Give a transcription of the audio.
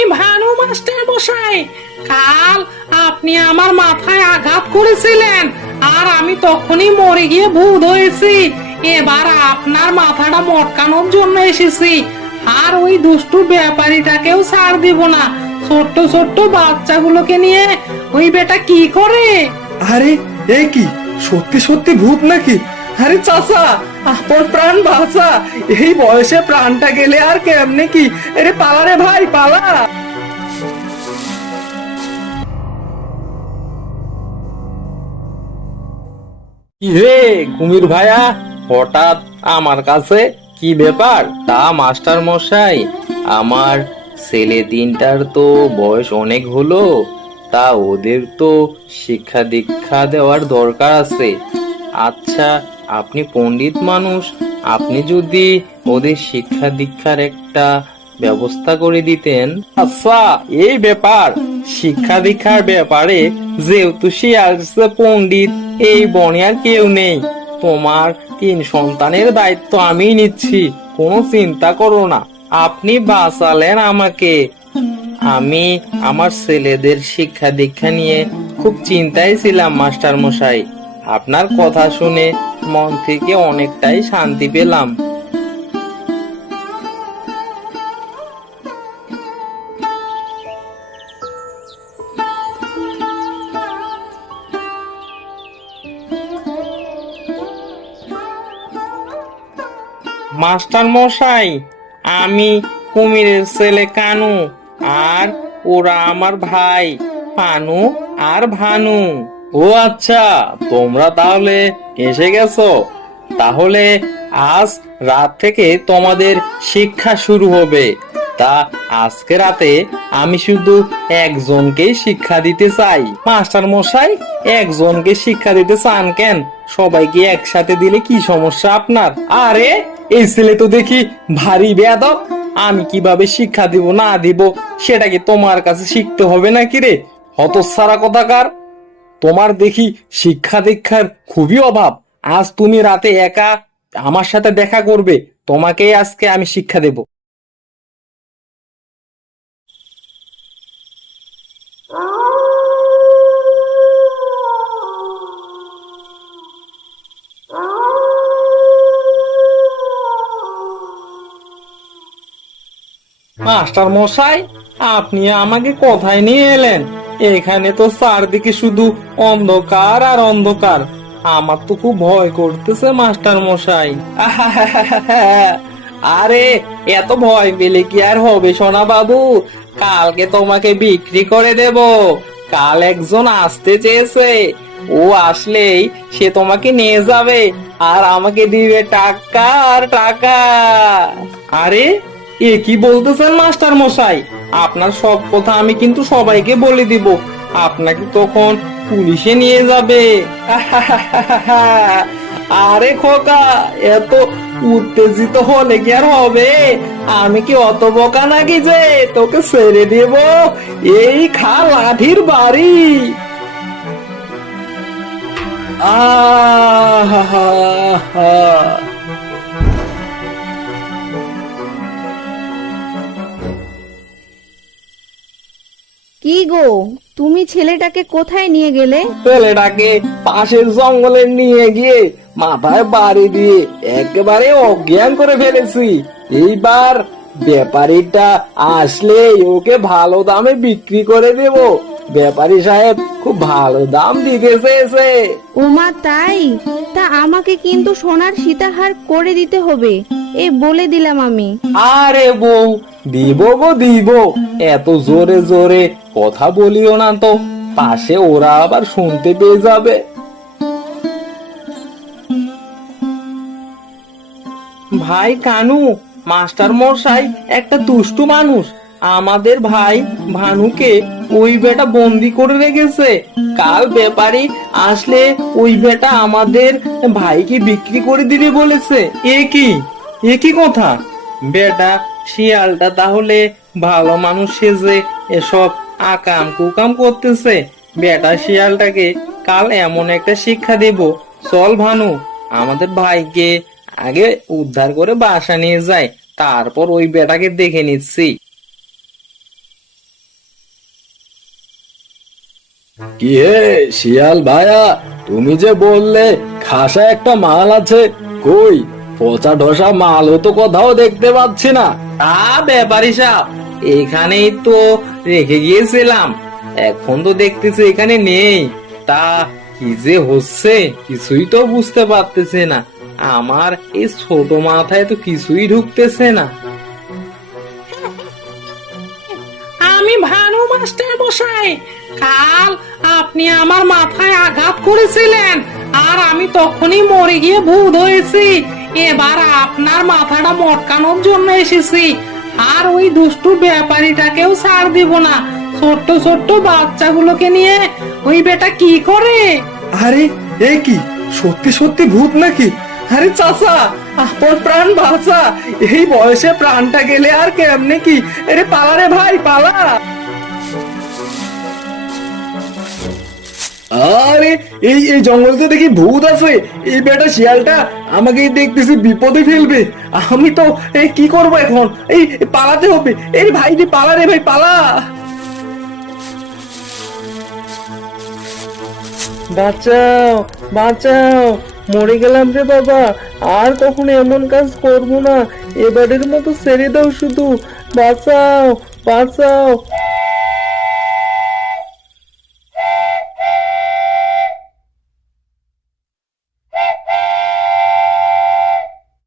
আমি ভানু মাস্টার মশাই। কাল আপনি আমার মাথায় আঘাত করেছিলেন, আর আমি তখনই মরে গিয়ে ভূত হয়েছি। এবার আপনার মাথাটা মটকানোর জন্য এসেছি। আর ওই দুষ্টু ব্যাপারীটাকেও ছাড় দিব না। ছোট্ট ছোট্ট বাচ্চাগুলোকে নিয়ে ওই বেটা কি করে? আরে এ কি সত্যি সত্যি ভূত নাকি? আরে চাচা, আপনার প্রাণ বাঁচা। এই বয়সে প্রাণটা গেলে আর কেমনে কি? আরে পালা রে ভাই, পালা। কি রে কুমির ভাইয়া, হঠাৎ আমার কাছে? কি ব্যাপার? তা মাস্টার মশাই, আমার ছেলে তিনটার তো বয়স অনেক হলো, তা ওদের তো শিক্ষা দীক্ষা দেওয়ার দরকার আছে। আচ্ছা, আপনি পণ্ডিত মানুষ, আপনি যদি ওদের শিক্ষা দীক্ষার একটা ব্যবস্থা করে দিতেন। আচ্ছা, এই ব্যাপার। শিক্ষা দীক্ষার ব্যাপারে যেহেতু সে আসছে পণ্ডিত, এই বনে আর কেউ নেই। তোমার তিন সন্তানের দায়িত্ব আমি নিচ্ছি, কোনো চিন্তা করো না। আপনি বাঁচালেন আমাকে। আমি আমার ছেলেদের শিক্ষা দীক্ষা নিয়ে খুব চিন্তায় ছিলাম মাস্টার মশাই। আপনার কথা শুনে মন থেকে অনেকটাই শান্তি পেলাম। মাস্টার মশাই, আমি কুমিরের ছেলে কানু, আর ওরা আমার ভাই পানু আর ভানু। ও আচ্ছা, তোমরা তাহলে এসে গেছো। তাহলে আজ রাত থেকে তোমাদের শিক্ষা শুরু হবে। তা আজকে রাতে আমি শুধু একজনকেই শিক্ষা দিতে চাই। মাস্টার মশাই, একজনকে শিক্ষা দিতে চান কেন? সবাইকে একসাথে দিলে কি সমস্যা আপনার? আরে এই ছেলে তো দেখি ভারী বেয়াদব। আমি কিভাবে শিক্ষা দিব না দিব সেটা কি তোমার কাছে শিখতে হবে নাকি রে? হতচ্ছাড়া কথাকার। তোমার দেখি শিক্ষা দীক্ষার খুবই অভাব। আজ তুমি রাতে একা আমার সাথে দেখা করবে, তোমাকেই আজকে আমি শিক্ষা দেব। মাস্টার মশাই, আপনি আমাকে কোথায় নিয়ে এলেন? এখানে তো চারদিকে শুধু অন্ধকার আর অন্ধকার। আমার তো খুব ভয় করতেছে মাস্টার মশাই। আরে এত ভয় পেলে কি আর হবে সোনা বাবু? কালকে তোমাকে বিক্রি করে দেব। কাল একজন আসতে চেয়েছে, ও আসলেই সে তোমাকে নিয়ে যাবে আর আমাকে দিবে টাকা আর টাকা। আরে এ কি বলতেছেন মাস্টার মশাই? আপনার সব কথা আমি কিন্তু সবাইকে বলে দিব। আপনাকে তখন পুলিশে নিয়ে যাবে। আরে খোকা, এত উত্তেজিত হলে কি আর হবে? আমি কি অত বোকা নাকি যে তোকে ছেড়ে দেব? এই খা লাঠির বাড়ি। আহা, কি গো, তুমি ছেলেটাকে কোথায় নিয়ে গেলে? ছেলেটাকে পাশের জঙ্গলে নিয়ে গিয়ে মাথায় বাড়ি দিয়ে একেবারে অজ্ঞান করে ফেলেছি। এইবার ব্যাপারীটা আসলে ওকে ভালো দামে বিক্রি করে দেব। ব্যাপারী সাহেব খুব ভালো দাম দিতে চেয়েছে। ওমা তাই? তা আমাকে কিন্তু সোনার সীতাহার করে দিতে হবে, এ বলে দিলাম আমি। আরে বউ, দিব গো দিব। এত জোরে জোরে কথা বলিও না তো, পাশে ওরা আবার শুনতে পেয়ে যাবে। ভাই কানু, মাস্টার মশাই একটা দুষ্টু মানুষ। আমাদের ভাই ভানুকে ওই বেটা বন্দি করে রেখেছে। কাল ব্যাপারী আসলে ওই বেটা আমাদের ভাইকে বিক্রি করে দিবে বলেছে। এ কি কথা? বেটা শিয়ালটা তাহলে ভালো মানুষ সেজে এসব আকাম কুকাম করতেছে। বেটা শিয়ালটাকে কাল এমন একটা শিক্ষা দেব। চল ভানু, আমাদের ভাইকে আগে উদ্ধার করে বাসা নিয়ে যায়, তারপর ওই বেটাকে দেখে নিচ্ছি। কি হে শিয়াল ভাইয়া, তুমি যে বললে খাসা একটা মাল আছে, কই পচা ঢসা মালও তো কোথাও দেখতে পাচ্ছি না। ব্যাপারী সাহেব, এখানেই তো রেখে গিয়েছিলাম, এখন তো দেখতেছি এখানে নেই। তা কি যে হচ্ছে কিছুই তো বুঝতে পারতেছে না, আমার এই ছোট মাথায় তো কিছুই ঢুকতেছে না। আমি ভানু মাস্টার মশাই, কাল আপনি আমার মাথায় আঘাত করেছিলেন আর আমি তখনই মরে গিয়ে ভূত হয়েছি। এবার আপনার মাথাটা মটকানোর জন্য এসেছি, আর ওই দুষ্টু ব্যাপারীটাকেও ছাড় দিব না। ছোট্ট ছোট্ট বাচ্চাগুলোকে নিয়ে ওই বেটা কি করে? আরে এ কি সত্যি সত্যি ভূত নাকি? আরে চাচা, আপন প্রাণ বাঁচা, এই বয়সে প্রাণটা গেলে আর কেমনে কি? আরে পালা রে ভাই পালা। আরে এই এই জঙ্গলতে দেখি ভূত আছে, এই বেটা শিয়ালটা আমাকে দেখতেছি বিপদে ফেলবে। আমি তো এই কি করব এখন? এই পালাতে হবে। এই ভাই রে পালা রে ভাই পালা। বাঁচাও বাঁচাও, মরে গেলাম রে বাবা, আর কখনো এমন কাজ করবো না, এবারের মতো ছেড়ে দাও শুধু, বাঁচাও বাঁচাও।